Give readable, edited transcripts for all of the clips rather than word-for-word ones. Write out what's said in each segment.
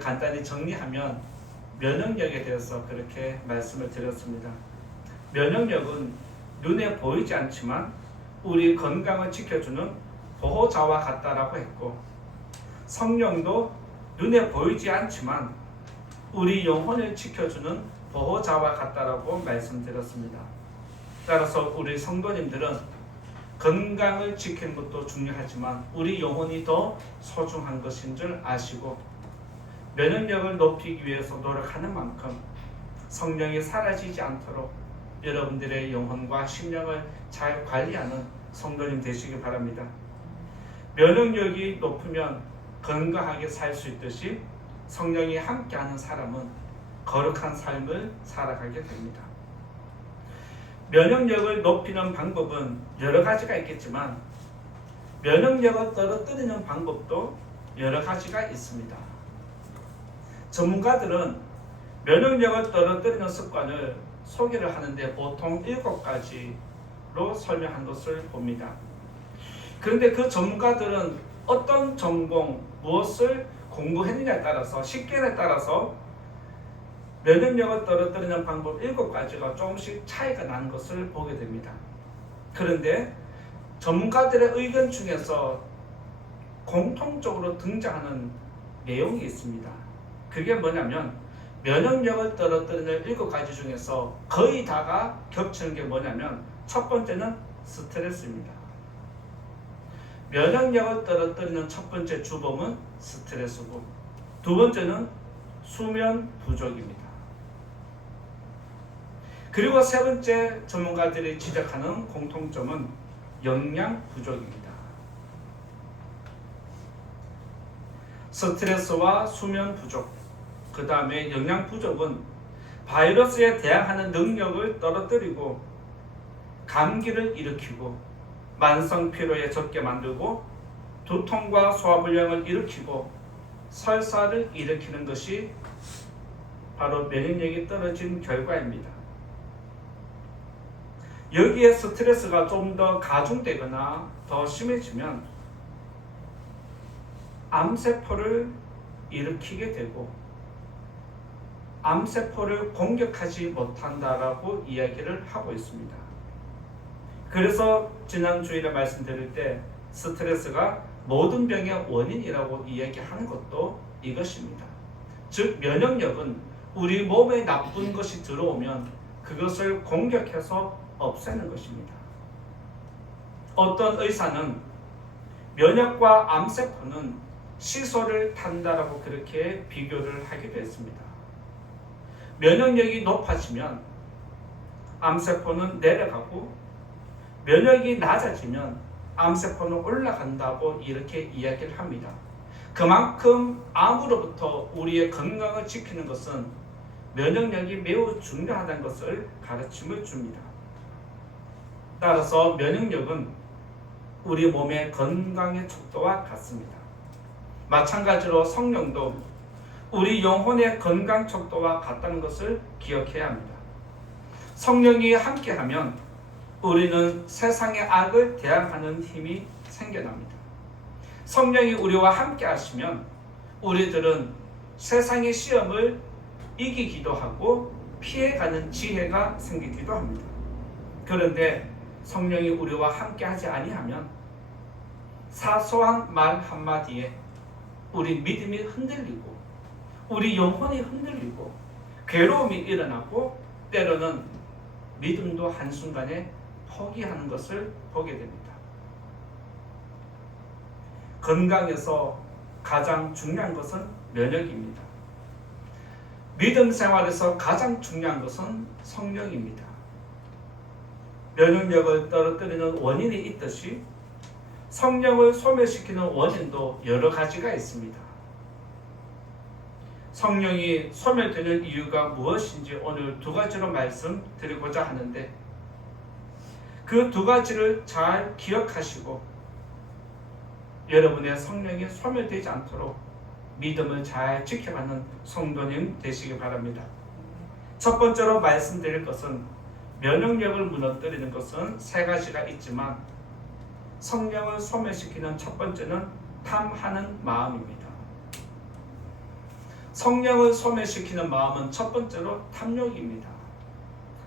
간단히 정리하면 면역력에 대해서 그렇게 말씀을 드렸습니다. 면역력은 눈에 보이지 않지만 우리 건강을 지켜주는 보호자와 같다라고 했고, 성령도 눈에 보이지 않지만 우리 영혼을 지켜주는 보호자와 같다라고 말씀드렸습니다. 따라서 우리 성도님들은 건강을 지키는 것도 중요하지만 우리 영혼이 더 소중한 것인 줄 아시고, 면역력을 높이기 위해서 노력하는 만큼 성령이 사라지지 않도록 여러분들의 영혼과 심령을 잘 관리하는 성도님 되시기 바랍니다. 면역력이 높으면 건강하게 살 수 있듯이 성령이 함께하는 사람은 거룩한 삶을 살아가게 됩니다. 면역력을 높이는 방법은 여러 가지가 있겠지만 면역력을 떨어뜨리는 방법도 여러 가지가 있습니다. 전문가들은 면역력을 떨어뜨리는 습관을 소개를 하는데 보통 7가지로 설명한 것을 봅니다. 그런데 그 전문가들은 어떤 전공, 무엇을 공부했느냐에 따라서, 식견에 따라서 면역력을 떨어뜨리는 방법 7가지가 조금씩 차이가 나는 것을 보게 됩니다. 그런데 전문가들의 의견 중에서 공통적으로 등장하는 내용이 있습니다. 그게 뭐냐면 면역력을 떨어뜨리는 7가지 중에서 거의 다가 겹치는 게 뭐냐면 첫 번째는 스트레스입니다. 면역력을 떨어뜨리는 첫 번째 주범은 스트레스고, 두 번째는 수면 부족입니다. 그리고 세 번째 전문가들이 지적하는 공통점은 영양 부족입니다. 스트레스와 수면 부족, 그 다음에 영양 부족은 바이러스에 대항하는 능력을 떨어뜨리고 감기를 일으키고 만성 피로에 젖게 만들고 두통과 소화불량을 일으키고 설사를 일으키는 것이 바로 면역력이 떨어진 결과입니다. 여기에 스트레스가 좀 더 가중되거나 더 심해지면 암세포를 일으키게 되고 암세포를 공격하지 못한다라고 이야기를 하고 있습니다. 그래서 지난 주일에 말씀드릴 때 스트레스가 모든 병의 원인이라고 이야기하는 것도 이것입니다. 즉 면역력은 우리 몸에 나쁜 것이 들어오면 그것을 공격해서 없애는 것입니다. 어떤 의사는 면역과 암세포는 시소를 탄다라고 그렇게 비교를 하기도 했습니다. 면역력이 높아지면 암세포는 내려가고 면역이 낮아지면 암세포는 올라간다고 이렇게 이야기를 합니다. 그만큼 암으로부터 우리의 건강을 지키는 것은 면역력이 매우 중요하다는 것을 가르침을 줍니다. 따라서 면역력은 우리 몸의 건강의 척도와 같습니다. 마찬가지로 성령도 우리 영혼의 건강 척도와 같다는 것을 기억해야 합니다. 성령이 함께하면 우리는 세상의 악을 대항하는 힘이 생겨납니다. 성령이 우리와 함께 하시면 우리들은 세상의 시험을 이기기도 하고 피해가는 지혜가 생기기도 합니다. 그런데 성령이 우리와 함께 하지 아니하면 사소한 말 한마디에 우리 믿음이 흔들리고 우리 영혼이 흔들리고 괴로움이 일어나고 때로는 믿음도 한순간에 포기하는 것을 보게 됩니다. 건강에서 가장 중요한 것은 면역입니다. 믿음 생활에서 가장 중요한 것은 성령입니다. 면역력을 떨어뜨리는 원인이 있듯이 성령을 소멸시키는 원인도 여러 가지가 있습니다. 성령이 소멸되는 이유가 무엇인지 오늘 2가지로 말씀드리고자 하는데, 그 2가지를 잘 기억하시고 여러분의 성령이 소멸되지 않도록 믿음을 잘 지켜가는 성도님 되시기 바랍니다. 첫 번째로 말씀드릴 것은 면역력을 무너뜨리는 것은 3가지가 있지만 성령을 소멸시키는 첫 번째는 탐하는 마음입니다. 성령을 소멸시키는 마음은 첫 번째로 탐욕입니다.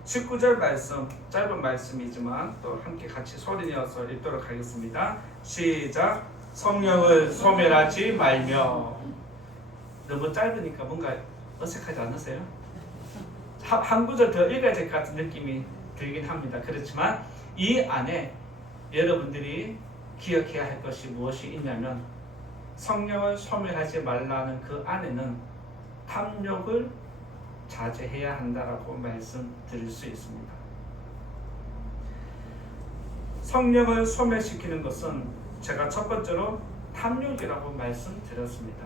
19절 말씀, 짧은 말씀이지만 또 함께 같이 소리내어서 읽도록 하겠습니다. 시작. 성령을 소멸하지 말며. 너무 짧으니까 뭔가 어색하지 않으세요? 한 구절 더 읽어야 될 것 같은 느낌이 들긴 합니다. 그렇지만 이 안에 여러분들이 기억해야 할 것이 무엇이 있냐면 성령을 소멸하지 말라는 그 안에는 탐욕을 자제해야 한다라고 말씀드릴 수 있습니다. 성령을 소멸시키는 것은 제가 첫 번째로 탐욕이라고 말씀드렸습니다.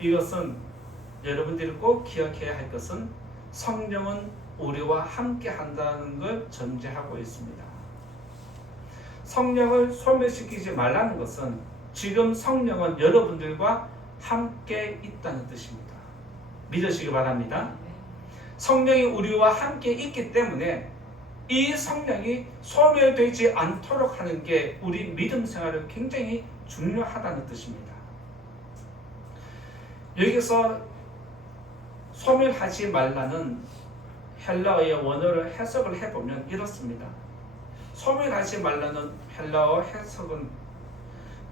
이것은 여러분들이 꼭 기억해야 할 것은 성령은 우리와 함께 한다는 걸 전제하고 있습니다. 성령을 소멸시키지 말라는 것은 지금 성령은 여러분들과 함께 있다는 뜻입니다. 믿으시기 바랍니다. 성령이 우리와 함께 있기 때문에 이 성령이 소멸되지 않도록 하는 게 우리 믿음 생활은 굉장히 중요하다는 뜻입니다. 여기서 소멸하지 말라는 헬라어의 원어를 해석을 해보면 이렇습니다. 소멸하지 말라는 헬라어 해석은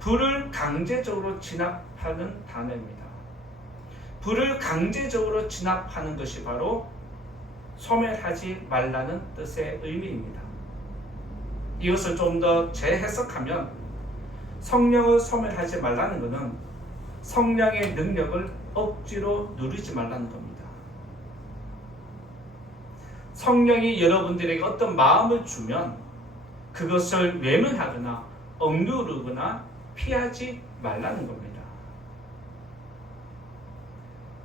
불을 강제적으로 진압하는 단어입니다. 불을 강제적으로 진압하는 것이 바로 소멸하지 말라는 뜻의 의미입니다. 이것을 좀 더 재해석하면 성령을 소멸하지 말라는 것은 성령의 능력을 억지로 누리지 말라는 겁니다. 성령이 여러분들에게 어떤 마음을 주면 그것을 외면하거나 억누르거나 피하지 말라는 겁니다.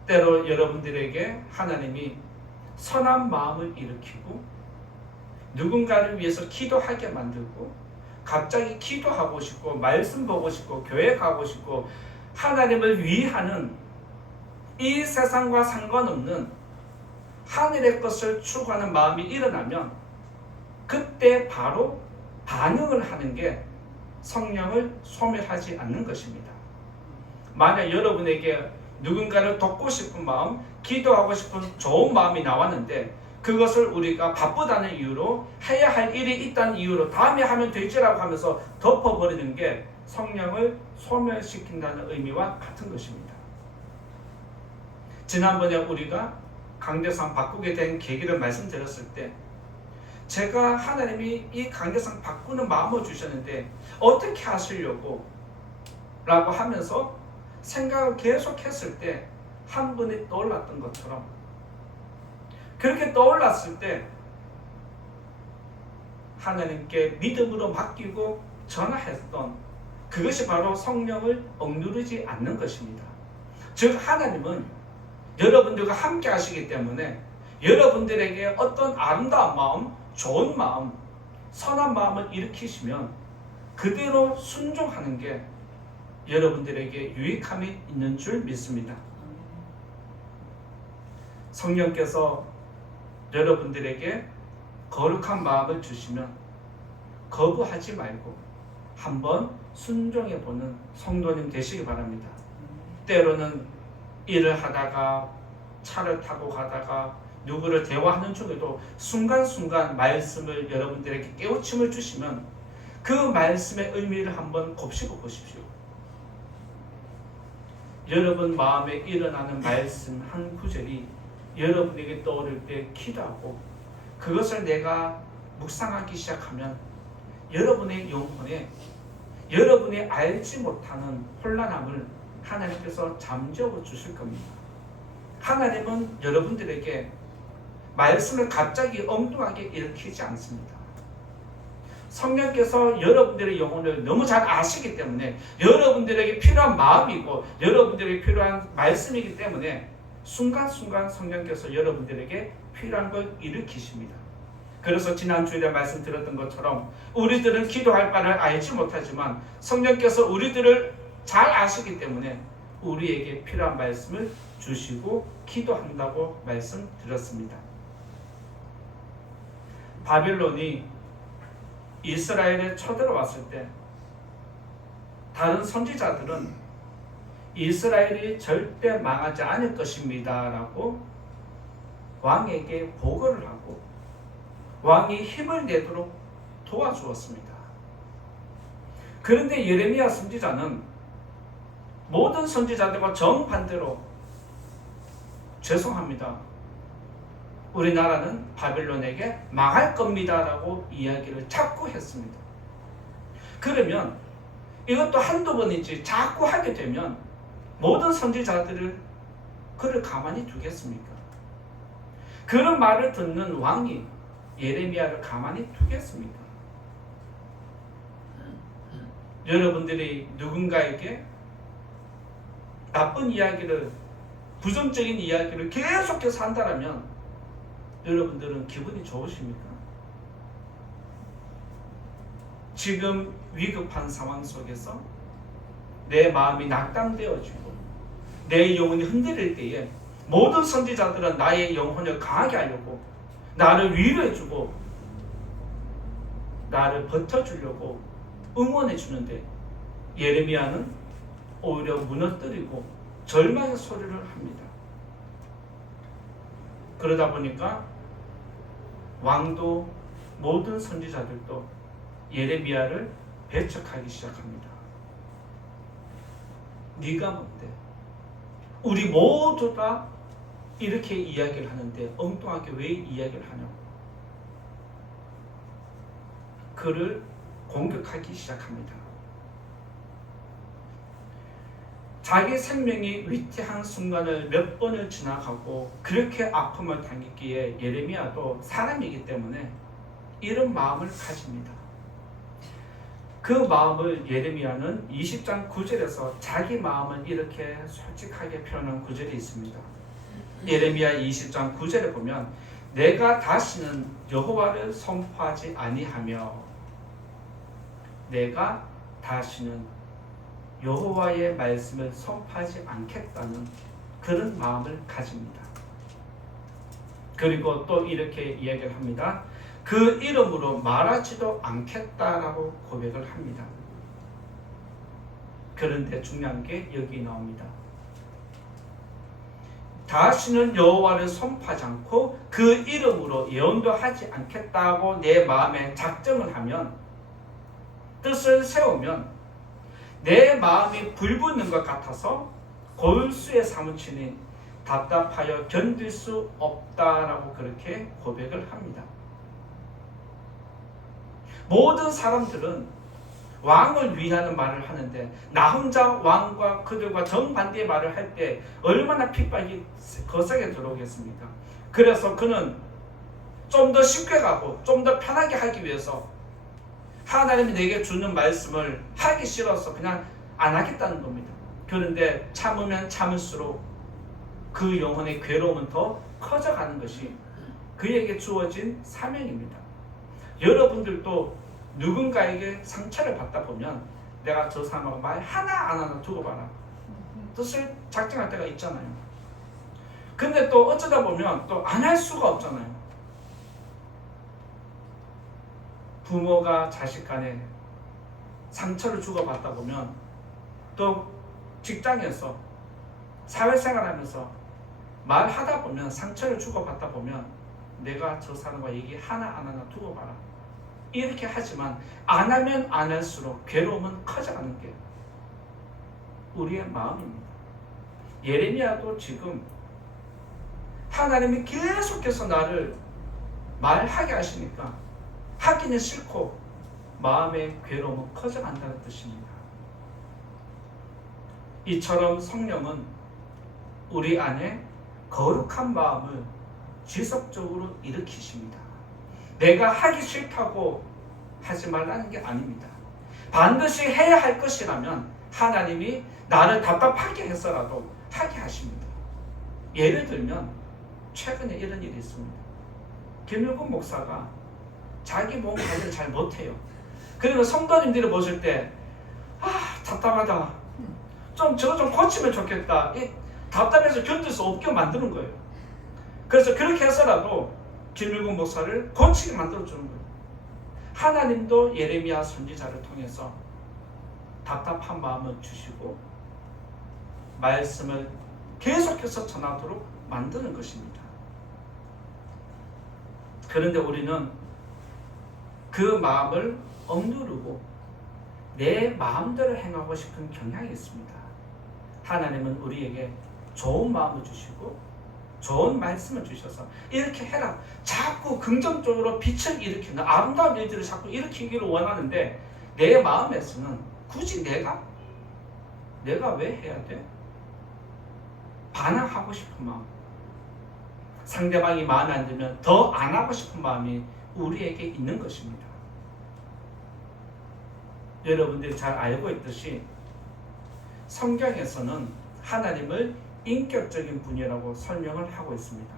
때로 여러분들에게 하나님이 선한 마음을 일으키고 누군가를 위해서 기도하게 만들고 갑자기 기도하고 싶고 말씀 보고 싶고 교회 가고 싶고 하나님을 위하는 이 세상과 상관없는 하늘의 것을 추구하는 마음이 일어나면 그때 바로 반응을 하는 게 성령을 소멸하지 않는 것입니다. 만약 여러분에게 누군가를 돕고 싶은 마음, 기도하고 싶은 좋은 마음이 나왔는데 그것을 우리가 바쁘다는 이유로 해야 할 일이 있다는 이유로 다음에 하면 되지라고 하면서 덮어버리는 게 성령을 소멸시킨다는 의미와 같은 것입니다. 지난번에 우리가 강대상 바꾸게 된 계기를 말씀드렸을 때 제가 하나님이 이 강대상 바꾸는 마음을 주셨는데 어떻게 하시려고 라고 하면서 생각을 계속했을 때 한 분이 떠올랐던 것처럼 그렇게 떠올랐을 때 하나님께 믿음으로 맡기고 전화했던 그것이 바로 성령을 억누르지 않는 것입니다. 즉 하나님은 여러분들과 함께 하시기 때문에 여러분들에게 어떤 아름다운 마음, 좋은 마음, 선한 마음을 일으키시면 그대로 순종하는 게 여러분들에게 유익함이 있는 줄 믿습니다. 성령께서 여러분들에게 거룩한 마음을 주시면 거부하지 말고 한번 순종해보는 성도님 되시기 바랍니다. 때로는 일을 하다가 차를 타고 가다가 누구를 대화하는 중에도 순간순간 말씀을 여러분들에게 깨우침을 주시면 그 말씀의 의미를 한번 곱씹어 보십시오. 여러분 마음에 일어나는 말씀 한 구절이 여러분에게 떠오를 때 기도하고 그것을 내가 묵상하기 시작하면 여러분의 영혼에 여러분이 알지 못하는 혼란함을 하나님께서 잠재워 주실 겁니다. 하나님은 여러분들에게 말씀을 갑자기 엉뚱하게 일으키지 않습니다. 성령께서 여러분들의 영혼을 너무 잘 아시기 때문에 여러분들에게 필요한 마음이고 여러분들에게 필요한 말씀이기 때문에 순간순간 성령께서 여러분들에게 필요한 걸 일으키십니다. 그래서 지난 주일에 말씀드렸던 것처럼 우리들은 기도할 바를 알지 못하지만 성령께서 우리들을 잘 아시기 때문에 우리에게 필요한 말씀을 주시고 기도한다고 말씀드렸습니다. 바빌론이 이스라엘에 쳐들어왔을 때 다른 선지자들은 이스라엘이 절대 망하지 않을 것입니다 라고 왕에게 보고를 하고 왕이 힘을 내도록 도와주었습니다. 그런데 예레미야 선지자는 모든 선지자들과 정반대로 죄송합니다, 우리나라는 바벨론에게 망할 겁니다 라고 이야기를 자꾸 했습니다. 그러면 이것도 한두 번이지 자꾸 하게 되면 모든 선지자들을 그를 가만히 두겠습니까? 그런 말을 듣는 왕이 예레미야를 가만히 두겠습니까? 여러분들이 누군가에게 나쁜 이야기를, 부정적인 이야기를 계속해서 한다면 여러분들은 기분이 좋으십니까? 지금 위급한 상황 속에서 내 마음이 낙담되어지고 내 영혼이 흔들릴 때에 모든 선지자들은 나의 영혼을 강하게 하려고 나를 위로해주고 나를 버텨주려고 응원해주는데 예레미야는 오히려 무너뜨리고 절망의 소리를 합니다. 그러다 보니까 왕도 모든 선지자들도 예레미야를 배척하기 시작합니다. 네가 뭔데? 우리 모두 다 이렇게 이야기를 하는데 엉뚱하게 왜 이야기를 하냐고 그를 공격하기 시작합니다. 자기 생명이 위태한 순간을 몇 번을 지나가고 그렇게 아픔을 당했기에 예레미야도 사람이기 때문에 이런 마음을 가집니다. 그 마음을 예레미야는 20장 9절에서 자기 마음을 이렇게 솔직하게 표현한 구절이 있습니다. 예레미야 20장 9절에 보면 내가 다시는 여호와를 선포하지 아니하며 내가 다시는 여호와의 말씀을 선포하지 않겠다는 그런 마음을 가집니다. 그리고 또 이렇게 이야기를 합니다. 그 이름으로 말하지도 않겠다라고 고백을 합니다. 그런데 중요한 게 여기 나옵니다. 다시는 여호와를 선포하지 않고 그 이름으로 예언도 하지 않겠다고 내 마음에 작정을 하면, 뜻을 세우면 내 마음이 불붙는 것 같아서 골수에 사무치니 답답하여 견딜 수 없다라고 그렇게 고백을 합니다. 모든 사람들은 왕을 위하는 말을 하는데 나 혼자 왕과 그들과 정반대의 말을 할 때 얼마나 핍박이 거세게 들어오겠습니까? 그래서 그는 좀 더 쉽게 가고 좀 더 편하게 하기 위해서 하나님이 내게 주는 말씀을 하기 싫어서 그냥 안 하겠다는 겁니다. 그런데 참으면 참을수록 그 영혼의 괴로움은 더 커져가는 것이 그에게 주어진 사명입니다. 여러분들도 누군가에게 상처를 받다 보면 내가 저 사람하고 말 하나 안 하나 두고 봐라. 뜻을 작정할 때가 있잖아요. 근데 또 어쩌다 보면 또 안 할 수가 없잖아요. 부모가 자식 간에 상처를 주고받다 보면 또 직장에서 사회생활하면서 말하다 보면 상처를 주고받다 보면 내가 저 사람과 얘기 하나 안 하나 두고 봐라. 이렇게 하지만 안 하면 안 할수록 괴로움은 커져가는 게 우리의 마음입니다. 예레미야도 지금 하나님이 계속해서 나를 말하게 하시니까 하기는 싫고 마음의 괴로움은 커져간다는 뜻입니다. 이처럼 성령은 우리 안에 거룩한 마음을 지속적으로 일으키십니다. 내가 하기 싫다고 하지 말라는 게 아닙니다. 반드시 해야 할 것이라면 하나님이 나를 답답하게 해서라도 하게 하십니다. 예를 들면 최근에 이런 일이 있습니다. 김일국 목사가 자기 몸 관리를 잘 못해요. 그리고 성도님들이 보실 때 답답하다. 저거 좀 고치면 좋겠다. 답답해서 견딜 수 없게 만드는 거예요. 그래서 그렇게 해서라도 김일국 목사를 고치게 만들어주는 거예요. 하나님도 예레미야 선지자를 통해서 답답한 마음을 주시고 말씀을 계속해서 전하도록 만드는 것입니다. 그런데 우리는 그 마음을 억누르고 내 마음대로 행하고 싶은 경향이 있습니다. 하나님은 우리에게 좋은 마음을 주시고 좋은 말씀을 주셔서 이렇게 해라, 자꾸 긍정적으로 빛을 일으키는 아름다운 일들을 자꾸 일으키기를 원하는데 내 마음에서는 굳이 내가 왜 해야 돼? 반항하고 싶은 마음, 상대방이 마음에 안 들면 더 안 하고 싶은 마음이 우리에게 있는 것입니다. 여러분들이 잘 알고 있듯이 성경에서는 하나님을 인격적인 분이라고 설명을 하고 있습니다.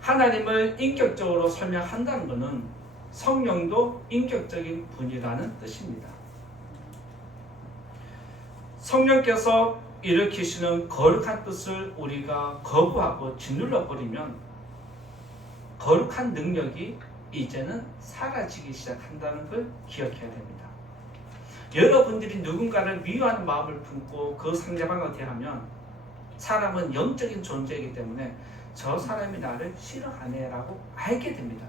하나님을 인격적으로 설명한다는 것은 성령도 인격적인 분이라는 뜻입니다. 성령께서 일으키시는 거룩한 뜻을 우리가 거부하고 짓눌러 버리면 거룩한 능력이 이제는 사라지기 시작한다는 걸 기억해야 됩니다. 여러분들이 누군가를 미워하는 마음을 품고 그 상대방을 대하면 사람은 영적인 존재이기 때문에 저 사람이 나를 싫어하네라고 알게 됩니다.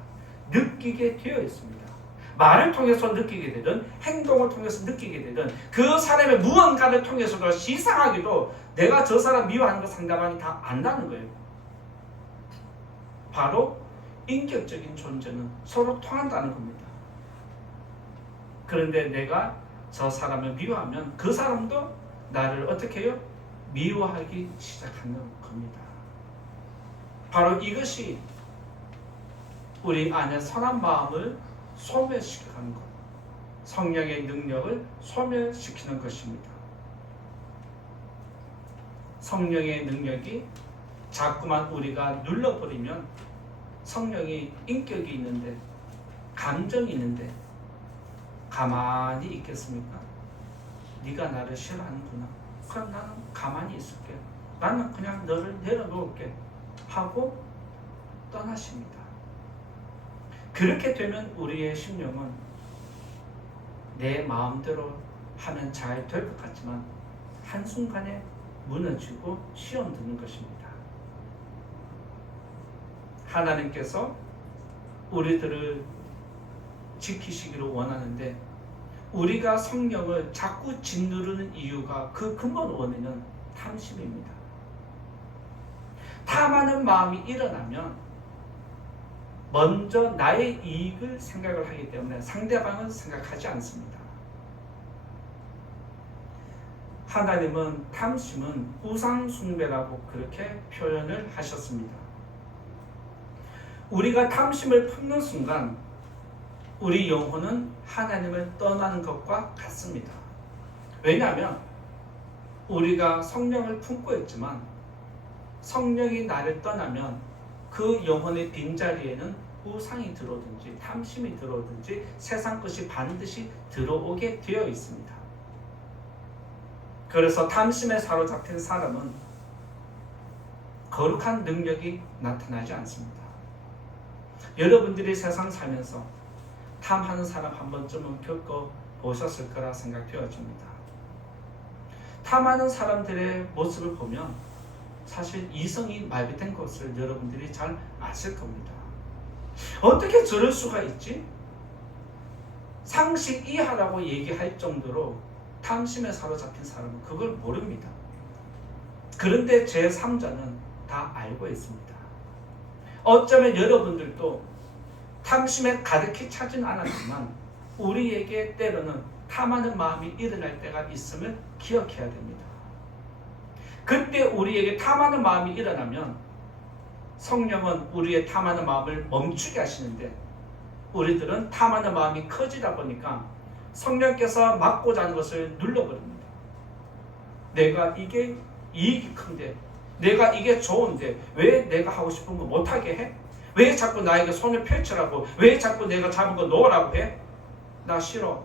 느끼게 되어 있습니다. 말을 통해서 느끼게 되든 행동을 통해서 느끼게 되든 그 사람의 무언가를 통해서도 시상하기도 내가 저 사람 미워하는 거 상대방이 다 안다는 거예요. 바로 인격적인 존재는 서로 통한다는 겁니다. 그런데 내가 저 사람을 미워하면 그 사람도 나를 어떻게 해요? 미워하기 시작하는 겁니다. 바로 이것이 우리 안에 선한 마음을 소멸시키는 것, 성령의 능력을 소멸시키는 것입니다. 성령의 능력이 자꾸만 우리가 눌러버리면 성령이 인격이 있는데 감정이 있는데 가만히 있겠습니까? 네가 나를 싫어하는구나. 그럼 나는 가만히 있을게. 나는 그냥 너를 내려놓을게 하고 떠나십니다. 그렇게 되면 우리의 심령은 내 마음대로 하면 잘 될 것 같지만 한순간에 무너지고 시험드는 것입니다. 하나님께서 우리들을 지키시기를 원하는데 우리가 성령을 자꾸 짓누르는 이유가 그 근본 원인은 탐심입니다. 탐하는 마음이 일어나면 먼저 나의 이익을 생각을 하기 때문에 상대방은 생각하지 않습니다. 하나님은 탐심은 우상숭배라고 그렇게 표현을 하셨습니다. 우리가 탐심을 품는 순간 우리 영혼은 하나님을 떠나는 것과 같습니다. 왜냐하면 우리가 성령을 품고 있지만 성령이 나를 떠나면 그 영혼의 빈자리에는 우상이 들어오든지 탐심이 들어오든지 세상 것이 반드시 들어오게 되어 있습니다. 그래서 탐심에 사로잡힌 사람은 거룩한 능력이 나타나지 않습니다. 여러분들이 세상 살면서 탐하는 사람 한 번쯤은 겪어보셨을 거라 생각되어집니다. 탐하는 사람들의 모습을 보면 사실 이성이 마비된 것을 여러분들이 잘 아실 겁니다. 어떻게 저럴 수가 있지? 상식 이하라고 얘기할 정도로 탐심에 사로잡힌 사람은 그걸 모릅니다. 그런데 제3자는 다 알고 있습니다. 어쩌면 여러분들도 탐심에 가득히 차진 않았지만 우리에게 때로는 탐하는 마음이 일어날 때가 있음을 기억해야 됩니다. 그때 우리에게 탐하는 마음이 일어나면 성령은 우리의 탐하는 마음을 멈추게 하시는데 우리들은 탐하는 마음이 커지다 보니까 성령께서 막고자 하는 것을 눌러버립니다. 내가 이게 이익이 큰데 내가 이게 좋은데 왜 내가 하고 싶은 거 못하게 해? 왜 자꾸 나에게 손을 펼치라고? 왜 자꾸 내가 잡은 거 놓으라고 해? 나 싫어.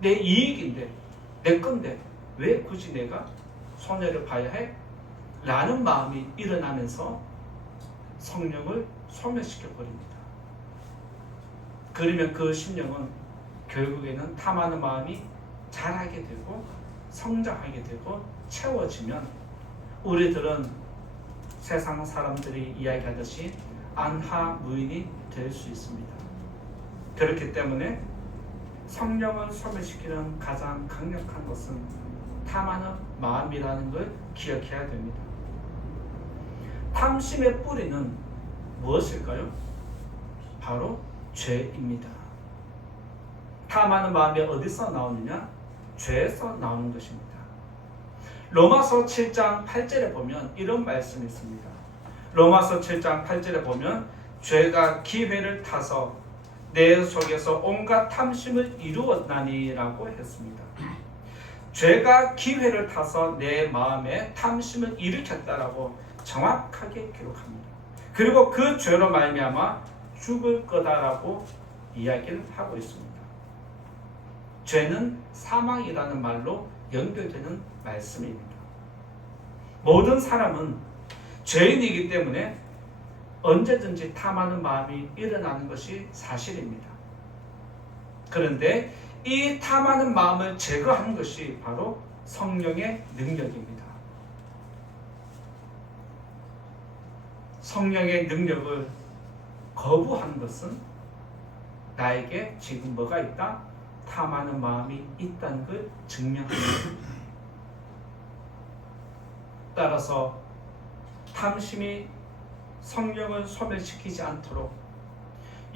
내 이익인데 내 건데 왜 굳이 내가 손해를 봐야 해? 라는 마음이 일어나면서 성령을 소멸시켜 버립니다. 그러면 그 심령은 결국에는 탐하는 마음이 자라게 되고 성장하게 되고 채워지면 우리들은 세상 사람들이 이야기하듯이 안하무인이 될 수 있습니다. 그렇기 때문에 성령을 소멸시키는 가장 강력한 것은 탐하는 마음이라는 걸 기억해야 됩니다. 탐심의 뿌리는 무엇일까요? 바로 죄입니다. 탐하는 마음이 어디서 나오느냐? 죄에서 나오는 것입니다. 로마서 7장 8절에 보면 이런 말씀이 있습니다. 로마서 7장 8절에 보면 죄가 기회를 타서 내 속에서 온갖 탐심을 이루었나니라고 했습니다. 죄가 기회를 타서 내 마음에 탐심을 일으켰다라고 정확하게 기록합니다. 그리고 그 죄로 말미암아 죽을 거다라고 이야기를 하고 있습니다. 죄는 사망이라는 말로 연결되는 말씀입니다. 모든 사람은 죄인이기 때문에 언제든지 탐하는 마음이 일어나는 것이 사실입니다. 그런데 이 탐하는 마음을 제거하는 것이 바로 성령의 능력입니다. 성령의 능력을 거부하는 것은 나에게 지금 뭐가 있다? 탐하는 마음이 있다는 걸 증명합니다. 따라서 탐심이 성령을 소멸시키지 않도록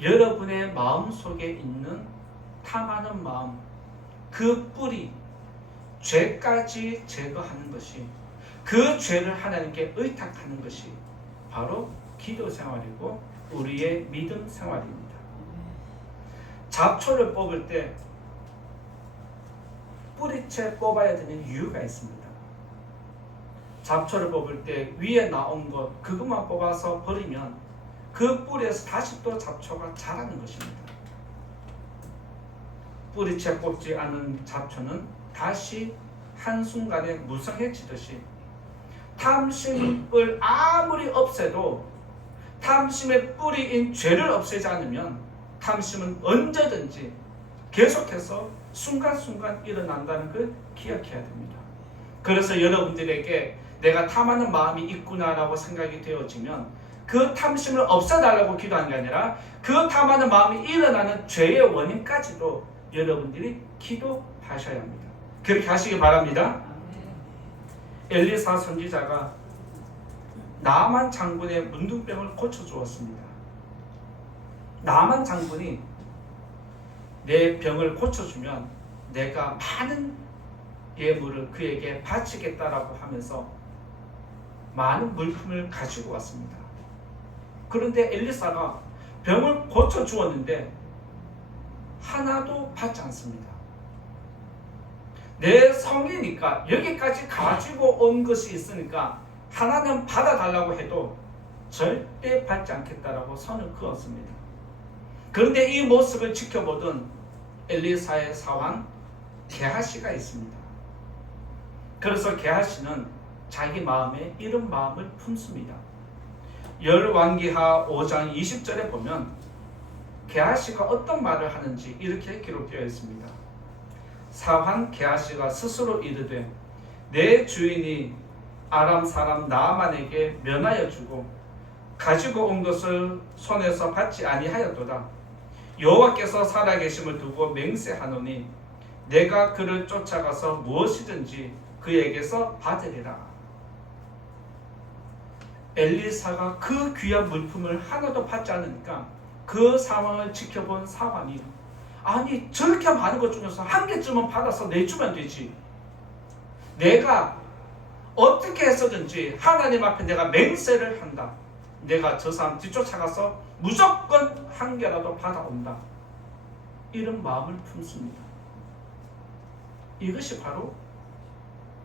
여러분의 마음속에 있는 탐하는 마음, 그 뿌리, 죄까지 제거하는 것이, 그 죄를 하나님께 의탁하는 것이 바로 기도 생활이고 우리의 믿음 생활입니다. 잡초를 뽑을 때 뿌리채 뽑아야 되는 이유가 있습니다. 잡초를 뽑을 때 위에 나온 것 그것만 뽑아서 버리면 그 뿌리에서 다시 또 잡초가 자라는 것입니다. 뿌리채 뽑지 않은 잡초는 다시 한순간에 무성해지듯이 탐심을 아무리 없애도 탐심의 뿌리인 죄를 없애지 않으면 탐심은 언제든지 계속해서 순간순간 일어난다는 걸 기억해야 됩니다. 그래서 여러분들에게 내가 탐하는 마음이 있구나라고 생각이 되어지면 그 탐심을 없애달라고 기도하는 게 아니라 그 탐하는 마음이 일어나는 죄의 원인까지도 여러분들이 기도하셔야 합니다. 그렇게 하시기 바랍니다. 엘리사 선지자가 나만 장군의 문둥병을 고쳐주었습니다. 나만 장군이 내 병을 고쳐주면 내가 많은 예물을 그에게 바치겠다라고 하면서 많은 물품을 가지고 왔습니다. 그런데 엘리사가 병을 고쳐주었는데 하나도 받지 않습니다. 내 성이니까 여기까지 가지고 온 것이 있으니까 하나는 받아달라고 해도 절대 받지 않겠다라고 선을 그었습니다. 그런데 이 모습을 지켜보던 엘리사의 사환 게하시가 있습니다. 그래서 게하시는 자기 마음에 이런 마음을 품습니다. 열왕기하 5장 20절에 보면 게하시가 어떤 말을 하는지 이렇게 기록되어 있습니다. 사환 게하시가 스스로 이르되 내 주인이 아람 사람 나아만에게 면하여 주고 가지고 온 것을 손에서 받지 아니하였도다. 여호와께서 살아계심을 두고 맹세하노니 내가 그를 쫓아가서 무엇이든지 그에게서 받으리라. 엘리사가 그 귀한 물품을 하나도 받지 않으니까 그 상황을 지켜본 사환이 아니 저렇게 많은 것 중에서 한 개쯤은 받아서 내주면 되지. 내가 어떻게 해서든지 하나님 앞에 내가 맹세를 한다. 내가 저 사람 뒤쫓아가서 무조건 한 개라도 받아온다. 이런 마음을 품습니다. 이것이 바로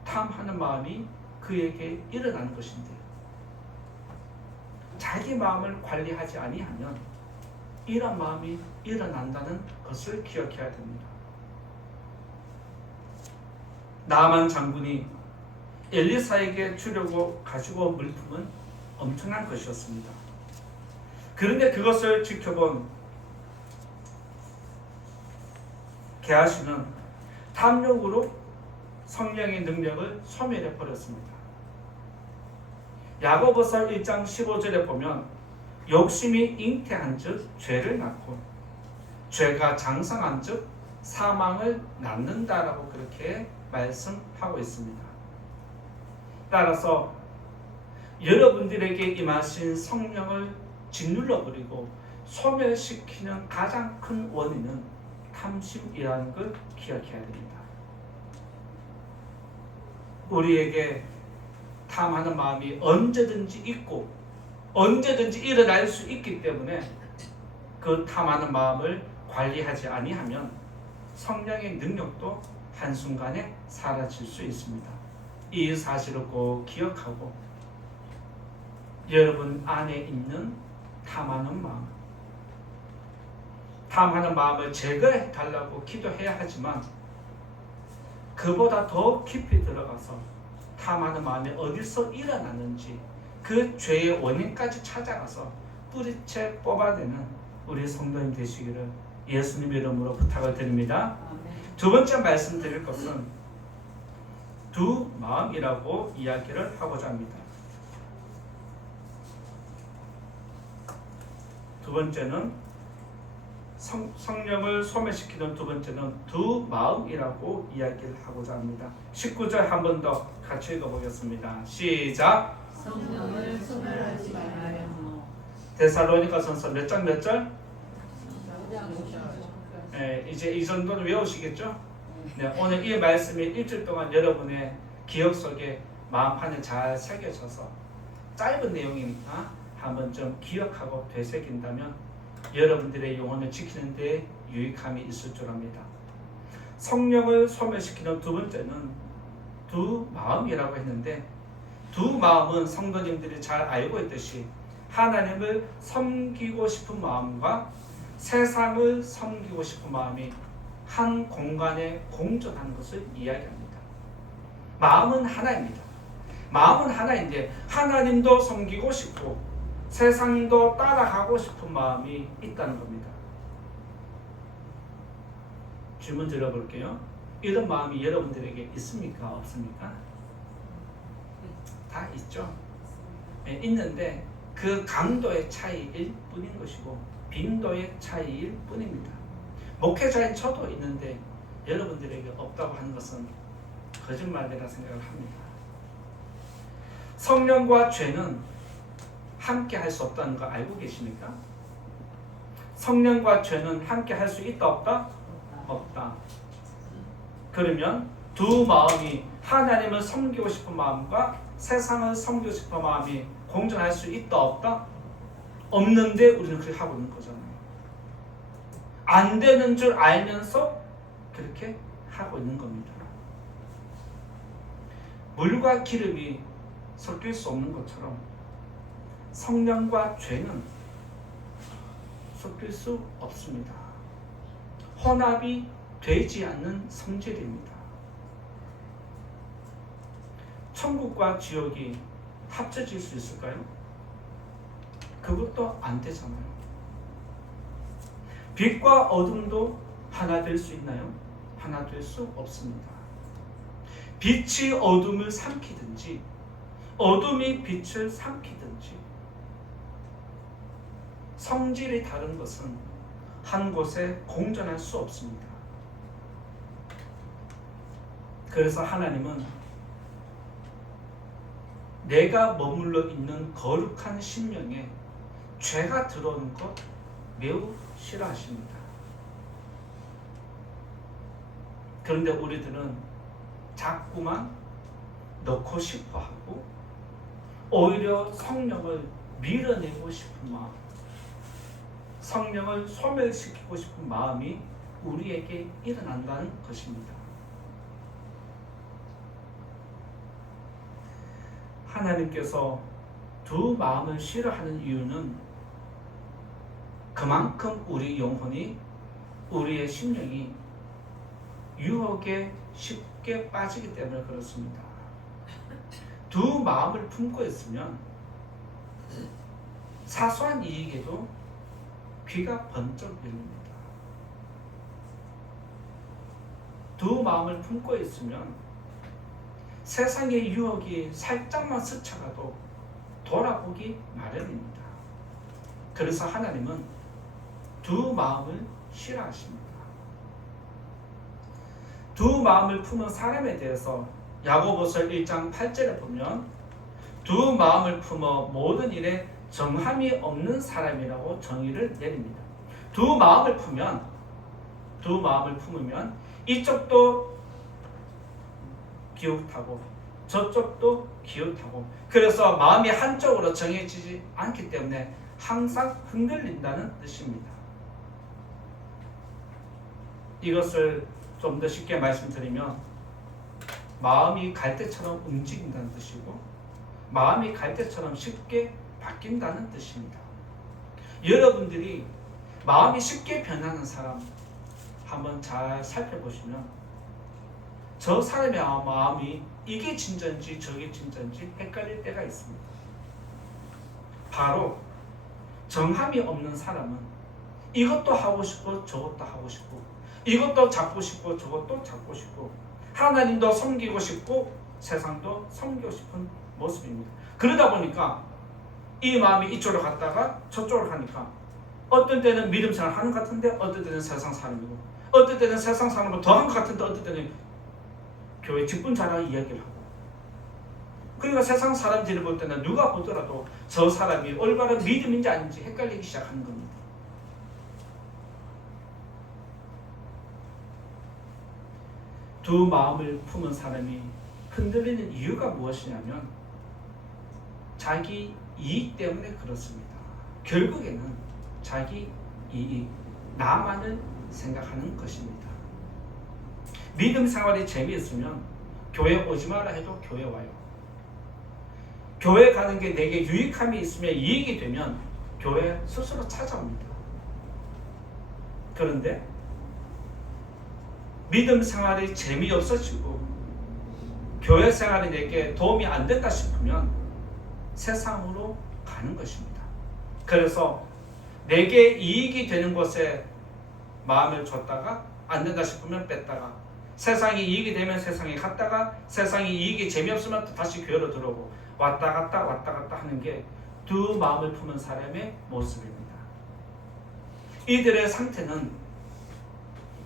탐하는 마음이 그에게 일어나는 것인데 자기 마음을 관리하지 아니하면 이런 마음이 일어난다는 것을 기억해야 됩니다. 나만 장군이 엘리사에게 주려고 가지고 온 물품은 엄청난 것이었습니다. 그런데 그것을 지켜본 게하시는 탐욕으로 성령의 능력을 소멸해 버렸습니다. 야고보서 1장 15절에 보면 욕심이 잉태한즉 죄를 낳고 죄가 장성한즉 사망을 낳는다라고 그렇게 말씀하고 있습니다. 따라서 여러분들에게 임하신 성령을 짓눌러버리고 소멸시키는 가장 큰 원인은 탐심이라는 걸 기억해야 됩니다. 우리에게 탐하는 마음이 언제든지 있고 언제든지 일어날 수 있기 때문에 그 탐하는 마음을 관리하지 아니하면 성령의 능력도 한순간에 사라질 수 있습니다. 이 사실을 꼭 기억하고 여러분 안에 있는 탐하는 마음을 제거해 달라고 기도해야 하지만 그보다 더 깊이 들어가서 탐하는 마음이 어디서 일어나는지 그 죄의 원인까지 찾아가서 뿌리채 뽑아내는 우리 성도님 되시기를 예수님 이름으로 부탁을 드립니다. 두 번째 말씀드릴 것은 두 마음이라고 이야기를 하고자 합니다. 두 번째는 성령을 소멸시키는 두 번째는 두 마음이라고 이야기를 하고자 합니다. 19절 한 번 더 같이 읽어보겠습니다. 시작. 성령을 소멸하지 말아야 하노. 데살로니가전서 몇 장 몇 절? 이제 이 정도는 외우시겠죠? 네, 오늘 이 말씀이 일주일 동안 여러분의 기억 속에 마음판에 잘 새겨져서 짧은 내용이니까 한번 좀 기억하고 되새긴다면 여러분들의 영혼을 지키는 데 유익함이 있을 줄 압니다. 성령을 소멸시키는 두 번째는 두 마음이라고 했는데 두 마음은 성도님들이 잘 알고 있듯이 하나님을 섬기고 싶은 마음과 세상을 섬기고 싶은 마음이 한 공간에 공존하는 것을 이야기합니다. 마음은 하나입니다. 마음은 하나인데 하나님도 섬기고 싶고 세상도 따라가고 싶은 마음이 있다는 겁니다. 질문 드려볼게요. 이런 마음이 여러분들에게 있습니까? 없습니까? 다 있죠. 네, 있는데 그 강도의 차이일 뿐인 것이고 빈도의 차이일 뿐입니다. 목회자인 저도 있는데 여러분들에게 없다고 하는 것은 거짓말이라 생각을 합니다. 성령과 죄는 함께 할 수 없다는 거 알고 계십니까? 성령과 죄는 함께 할 수 있다 없다? 없다. 그러면 두 마음이 하나님을 섬기고 싶은 마음과 세상을 섬기고 싶은 마음이 공존할 수 있다 없다? 없는데 우리는 그렇게 하고 있는 거잖아요. 안 되는 줄 알면서 그렇게 하고 있는 겁니다. 물과 기름이 섞일 수 없는 것처럼 성령과 죄는 섞일 수 없습니다. 혼합이 되지 않는 성질입니다. 천국과 지옥이 합쳐질 수 있을까요? 그것도 안 되잖아요. 빛과 어둠도 하나 될 수 있나요? 하나 될 수 없습니다. 빛이 어둠을 삼키든지 어둠이 빛을 삼키든지 성질이 다른 것은 한 곳에 공존할 수 없습니다. 그래서 하나님은 내가 머물러 있는 거룩한 심령에 죄가 들어오는 것 매우 싫어하십니다. 그런데 우리들은 자꾸만 넣고 싶어 하고 오히려 성령을 밀어내고 싶은 마음, 성령을 소멸시키고 싶은 마음이 우리에게 일어난다는 것입니다. 하나님께서 두 마음을 싫어하는 이유는 그만큼 우리 영혼이, 우리의 심령이 유혹에 쉽게 빠지기 때문에 그렇습니다. 두 마음을 품고 있으면 사소한 이익에도 귀가 번쩍 열립니다. 두 마음을 품고 있으면 세상의 유혹이 살짝만 스쳐가도 돌아보기 마련입니다. 그래서 하나님은 두 마음을 싫어하십니다. 두 마음을 품은 사람에 대해서 야고보서 1장 8절에 보면 두 마음을 품어 모든 일에 정함이 없는 사람이라고 정의를 내립니다. 두 마음을 품으면 이쪽도 기웃하고 저쪽도 기웃하고, 그래서 마음이 한쪽으로 정해지지 않기 때문에 항상 흔들린다는 뜻입니다. 이것을 좀 더 쉽게 말씀드리면 마음이 갈대처럼 움직인다는 뜻이고 마음이 갈대처럼 쉽게 바뀐다는 뜻입니다. 여러분들이 마음이 쉽게 변하는 사람 한번 잘 살펴보시면 저 사람의 마음이 이게 진짜인지 저게 진짜인지 헷갈릴 때가 있습니다. 바로 정함이 없는 사람은 이것도 하고 싶고 저것도 하고 싶고 이것도 잡고 싶고 저것도 잡고 싶고 하나님도 섬기고 싶고 세상도 섬기고 싶은 모습입니다. 그러다 보니까 이 마음이 이쪽으로 갔다가 저쪽으로 가니까 어떤 때는 믿음 생활 하는 것 같은데 어떤 때는 세상 사람이고 어떤 때는 세상 사람보다 더한 것 같은데 어떤 때는 교회 직분 잘하는 이야기를 하고, 그러니까 세상 사람들이 볼 때는 누가 보더라도 저 사람이 올바른 믿음인지 아닌지 헷갈리기 시작하는 겁니다. 두 마음을 품은 사람이 흔들리는 이유가 무엇이냐면 자기 이익 때문에 그렇습니다. 결국에는 자기 이익, 나만을 생각하는 것입니다. 믿음 생활이 재미있으면 교회 오지 마라 해도 교회 와요. 교회 가는 게 내게 유익함이 있으면 이익이 되면 교회 스스로 찾아옵니다. 그런데 믿음 생활이 재미없어지고 교회 생활이 내게 도움이 안 된다 싶으면 세상으로 가는 것입니다. 그래서 내게 이익이 되는 곳에 마음을 줬다가 안 된다 싶으면 뺐다가, 세상이 이익이 되면 세상에 갔다가 세상이 이익이 재미없으면 또 다시 교회로 들어오고 왔다 갔다 하는 게 두 마음을 품은 사람의 모습입니다. 이들의 상태는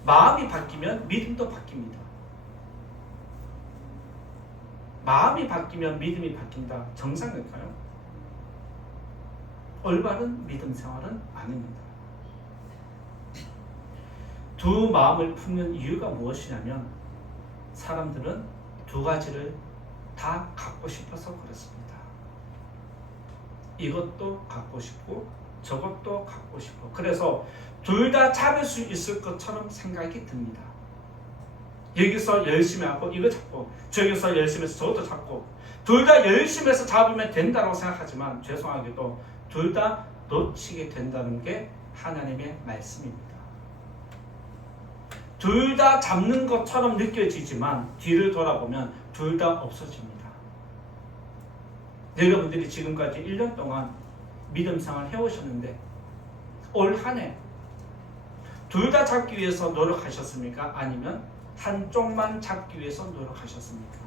마음이 바뀌면 믿음도 바뀝니다. 마음이 바뀌면 믿음이 바뀐다. 정상일까요? 올바른 믿음 생활은 아닙니다. 두 마음을 품는 이유가 무엇이냐면 사람들은 두 가지를 다 갖고 싶어서 그렇습니다. 이것도 갖고 싶고 저것도 갖고 싶고, 그래서 둘 다 잡을 수 있을 것처럼 생각이 듭니다. 여기서 열심히 하고 이거 잡고 저기서 열심히 해서 저것도 잡고, 둘 다 열심히 해서 잡으면 된다고 생각하지만 죄송하게도 둘 다 놓치게 된다는 게 하나님의 말씀입니다. 둘 다 잡는 것처럼 느껴지지만 뒤를 돌아보면 둘 다 없어집니다. 여러분들이 지금까지 1년 동안 믿음 생활 해오셨는데 올 한 해 둘 다 잡기 위해서 노력하셨습니까? 아니면 한쪽만 잡기 위해서 노력하셨습니까?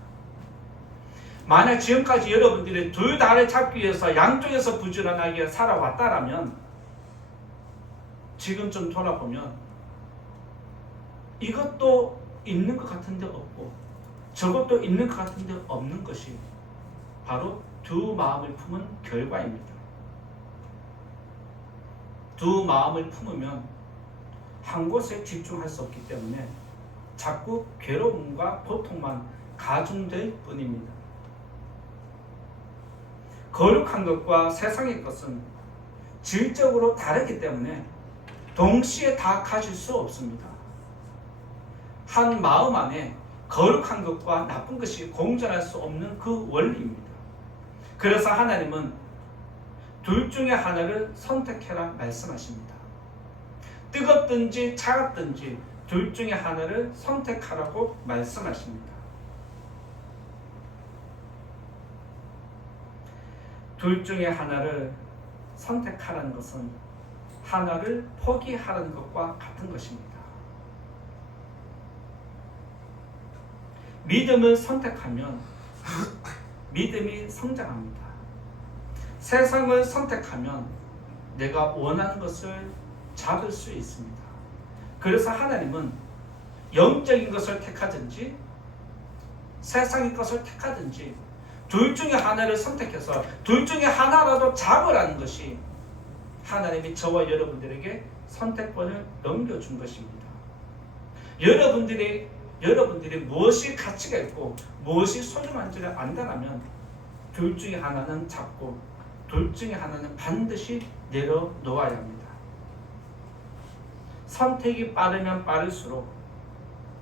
만약 지금까지 여러분들이 둘 다를 잡기 위해서 양쪽에서 부지런하게 살아왔다라면 지금 좀 돌아보면 이것도 있는 것 같은데 없고 저것도 있는 것 같은데 없는 것이 바로 두 마음을 품은 결과입니다. 두 마음을 품으면 한 곳에 집중할 수 없기 때문에 자꾸 괴로움과 고통만 가중될 뿐입니다. 거룩한 것과 세상의 것은 질적으로 다르기 때문에 동시에 다 가질 수 없습니다. 한 마음 안에 거룩한 것과 나쁜 것이 공존할 수 없는 그 원리입니다. 그래서 하나님은 둘 중에 하나를 선택해라 말씀하십니다. 뜨겁든지 차갑든지 둘 중에 하나를 선택하라고 말씀하십니다. 둘 중에 하나를 선택하라는 것은 하나를 포기하라는 것과 같은 것입니다. 믿음을 선택하면 믿음이 성장합니다. 세상을 선택하면 내가 원하는 것을 잡을 수 있습니다. 그래서 하나님은 영적인 것을 택하든지 세상의 것을 택하든지 둘 중에 하나를 선택해서 둘 중에 하나라도 잡으라는 것이 하나님이 저와 여러분들에게 선택권을 넘겨준 것입니다. 여러분들이 무엇이 가치가 있고 무엇이 소중한지를 안다면 둘 중에 하나는 잡고 둘 중에 하나는 반드시 내려놓아야 합니다. 선택이 빠르면 빠를수록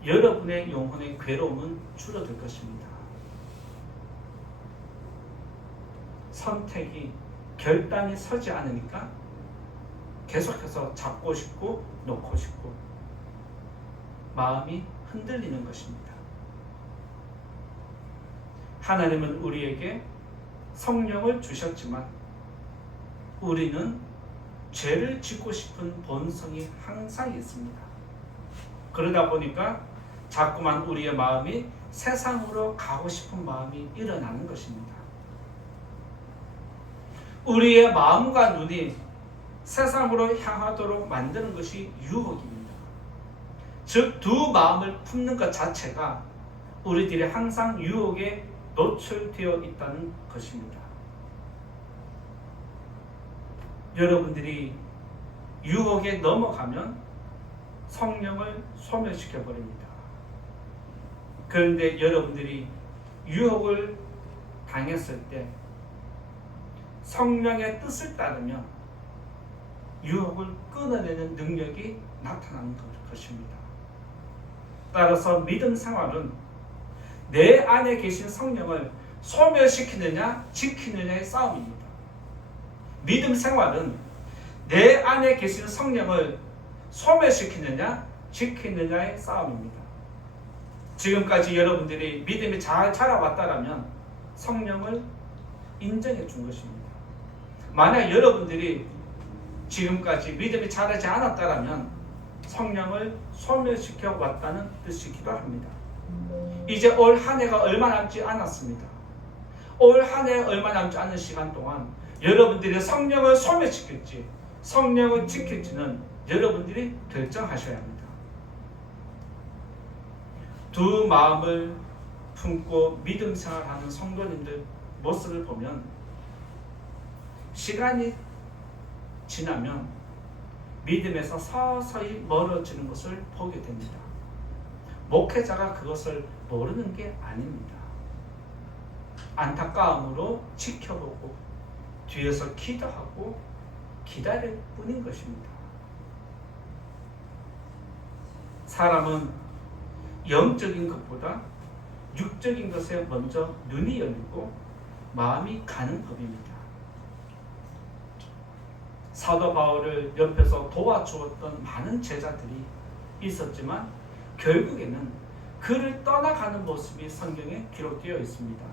여러분의 영혼의 괴로움은 줄어들 것입니다. 선택이 결단이 서지 않으니까 계속해서 잡고 싶고 놓고 싶고 마음이 흔들리는 것입니다. 하나님은 우리에게 성령을 주셨지만 우리는 죄를 짓고 싶은 본성이 항상 있습니다. 그러다 보니까 자꾸만 우리의 마음이 세상으로 가고 싶은 마음이 일어나는 것입니다. 우리의 마음과 눈이 세상으로 향하도록 만드는 것이 유혹입니다. 즉, 두 마음을 품는 것 자체가 우리들이 항상 유혹에 노출되어 있다는 것입니다. 여러분들이 유혹에 넘어가면 성령을 소멸시켜 버립니다. 그런데 여러분들이 유혹을 당했을 때 성령의 뜻을 따르면 유혹을 끊어내는 능력이 나타나는 것입니다. 따라서 믿음 생활은 내 안에 계신 성령을 소멸시키느냐 지키느냐의 싸움입니다. 믿음 생활은 내 안에 계신 성령을 소멸시키느냐 지키느냐의 싸움입니다. 지금까지 여러분들이 믿음이 잘 자라왔다면 성령을 인정해 준 것입니다. 만약 여러분들이 지금까지 믿음이 자라지 않았다면 성령을 소멸시켜 왔다는 뜻이기도 합니다. 이제 올 한 해가 얼마 남지 않았습니다. 올 한 해 얼마 남지 않은 시간 동안 여러분들이 성령을 소멸시킬지 성령을 지킬지는 여러분들이 결정하셔야 합니다. 두 마음을 품고 믿음 생활하는 성도님들 모습을 보면 시간이 지나면 믿음에서 서서히 멀어지는 것을 보게 됩니다. 목회자가 그것을 모르는 게 아닙니다. 안타까움으로 지켜보고 뒤에서 기도하고 기다릴 뿐인 것입니다. 사람은 영적인 것보다 육적인 것에 먼저 눈이 열리고 마음이 가는 법입니다. 사도 바울을 옆에서 도와주었던 많은 제자들이 있었지만 결국에는 그를 떠나가는 모습이 성경에 기록되어 있습니다.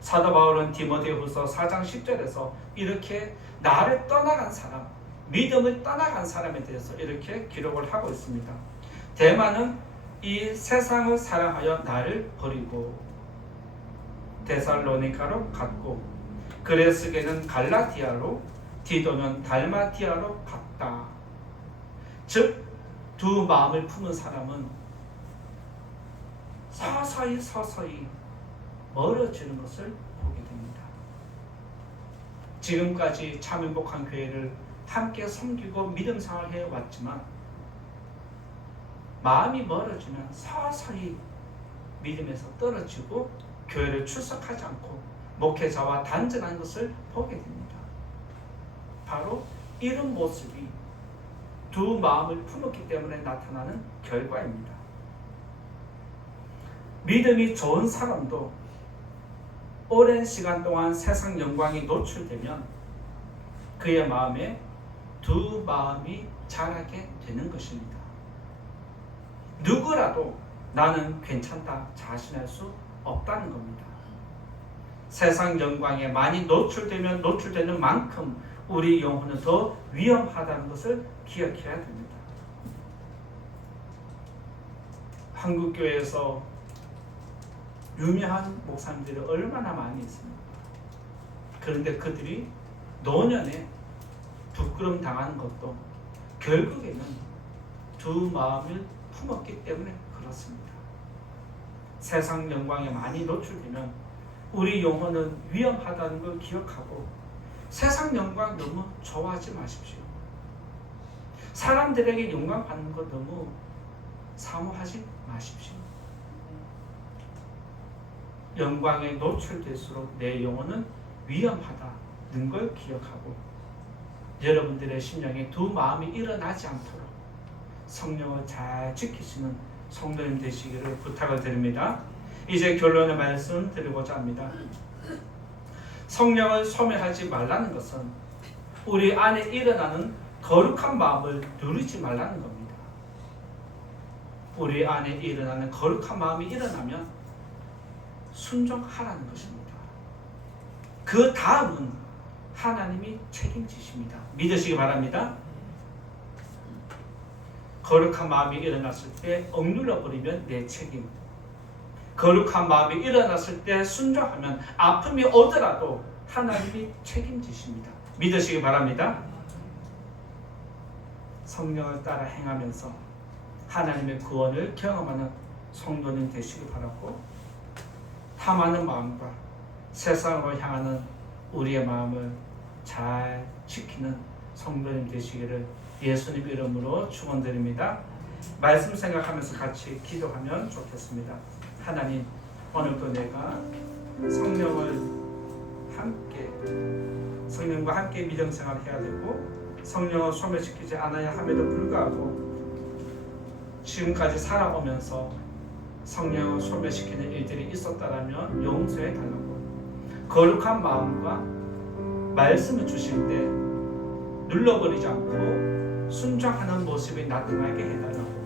사도 바울은 디모데후서 4장 10절에서 이렇게 나를 떠나간 사람, 믿음을 떠나간 사람에 대해서 이렇게 기록을 하고 있습니다. 데마는 이 세상을 사랑하여 나를 버리고 데살로니가로 갔고 그레스게는 갈라디아로 디도는 달마티아로 갔다. 즉, 두 마음을 품은 사람은 서서히 멀어지는 것을 보게 됩니다. 지금까지 참 행복한 교회를 함께 섬기고 믿음 생활을 해왔지만 마음이 멀어지면 서서히 믿음에서 떨어지고 교회를 출석하지 않고 목회자와 단절한 것을 보게 됩니다. 바로 이런 모습이 두 마음을 품었기 때문에 나타나는 결과입니다. 믿음이 좋은 사람도 오랜 시간 동안 세상 영광이 노출되면 그의 마음에 두 마음이 자라게 되는 것입니다. 누구라도 나는 괜찮다 자신할 수 없다는 겁니다. 세상 영광에 많이 노출되면 노출되는 만큼 우리 영혼은 더 위험하다는 것을 기억해야 됩니다. 한국교회에서 유명한 목사님들이 얼마나 많이 있습니까? 그런데 그들이 노년에 부끄럼 당하는 것도 결국에는 두 마음을 품었기 때문에 그렇습니다. 세상 영광에 많이 노출되면 우리 영혼은 위험하다는 걸 기억하고 세상 영광 너무 좋아하지 마십시오. 사람들에게 영광 받는 것 너무 사모하지 마십시오. 영광에 노출될수록 내 영혼은 위험하다는 걸 기억하고 여러분들의 심령에 두 마음이 일어나지 않도록 성령을 잘 지키시는 성도님 되시기를 부탁을 드립니다. 이제 결론의 말씀 드리고자 합니다. 성령을 소멸하지 말라는 것은 우리 안에 일어나는 거룩한 마음을 누르지 말라는 겁니다. 우리 안에 일어나는 거룩한 마음이 일어나면 순종하라는 것입니다. 그 다음은 하나님이 책임지십니다. 믿으시기 바랍니다. 거룩한 마음이 일어났을 때 억눌러 버리면 내 책임. 거룩한 마음이 일어났을 때 순종하면 아픔이 오더라도 하나님이 책임지십니다. 믿으시기 바랍니다. 성령을 따라 행하면서 하나님의 구원을 경험하는 성도님 되시기 바라고, 탐하는 마음과 세상으로 향하는 우리의 마음을 잘 지키는 성도님 되시기를 예수님 이름으로 축원드립니다. 말씀 생각하면서 같이 기도하면 좋겠습니다. 하나님, 오늘도 내가 성령과 함께 믿음 생활을 해야 되고 성령을 소멸시키지 않아야 함에도 불구하고 지금까지 살아오면서 성령을 소멸시키는 일들이 있었다면 용서해 달라고, 거룩한 마음과 말씀을 주실 때 눌러버리지 않고 순종하는 모습이 나타나게 해달라고,